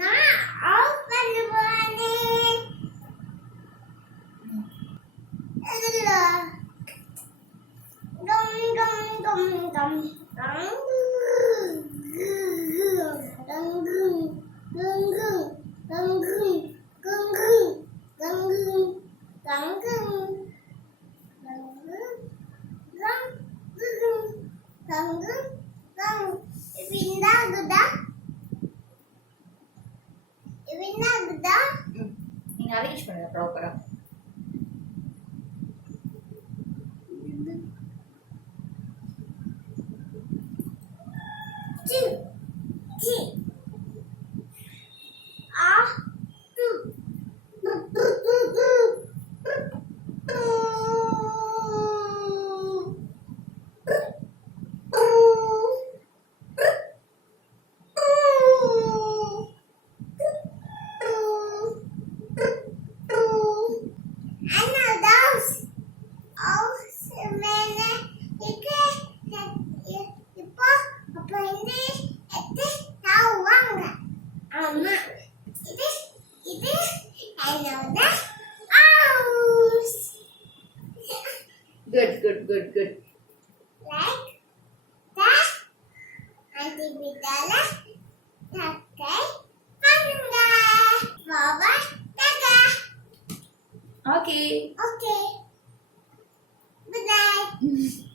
நான் ஆஃப் பண்ணுவானே. இதுல come come come come come நீங்க அரேஞ்ச் பண்ணுங்க ப்ராப்பரா. Good. Like that. Ancypedia pakai panda. Baba, dadah. Okay. Okay. Bye bye.